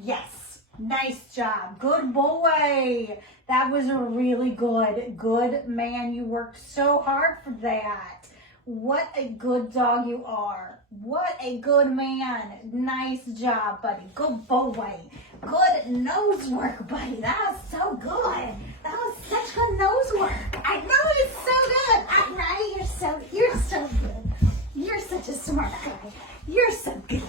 Yes. Nice job. Good boy. That was really good. Good man. You worked so hard for that. What a good dog you are. What a good man. Nice job, buddy. Good boy. Good nose work, buddy. That was so good. That was such good nose work. I know it's so good. All right, you're so good. You're such a smart guy. You're so good.